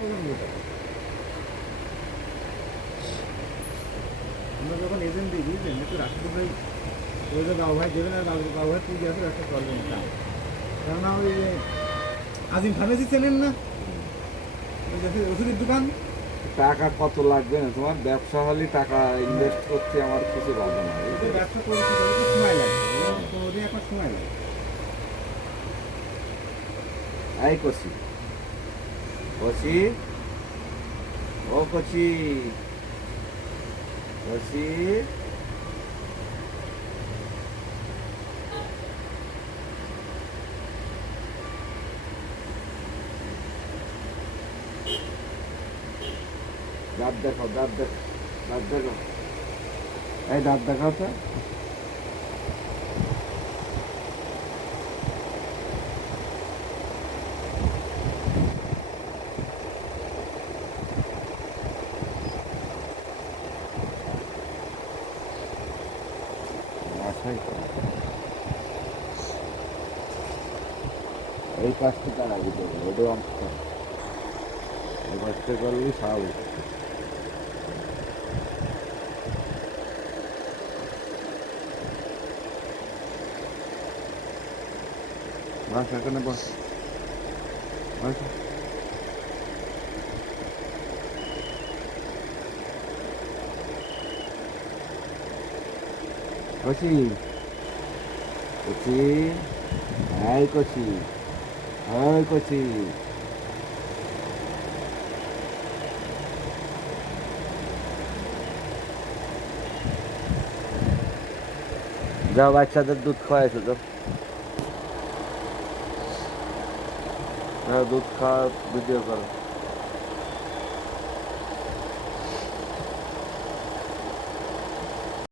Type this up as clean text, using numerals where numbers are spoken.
আমরা যখন এজেন্ট দিই বুঝলেন একটু রাষ্ট্রপতি ভাই ওই যে বাবু ভাই দেবেন আর বাবু ভাই পুজো আছে একটা করবেন না, কেননা ওই যে আজিম ফার্মেসি চেনেন না, ওই যে ওষুধের দোকান। টাকা কত লাগবে না তোমার? ব্যবসা হলে টাকা ইনভেস্ট করতে আমার কিছু লাগবে না। ব্যবসা করতে সময় লাগে, কোনোদিন একটা সময় লাগে। এই কচি কচি, ও কচি কচি, দাঁত দেখো, দাঁত দেখো, দাঁত দেখো, এই দাঁত দেখাও তো। এই কাজটি তার আগে দেবে, ওদের অংশ এই কাজটা করলেই স্বাভাবিক। বস এখানে বস, বস। কচি কচি, এই কচি, ওই কচি, যাও বাচ্চাদের দুধ খাওয়াইছো তো, দুধ খাওয়া ভিডিও করো।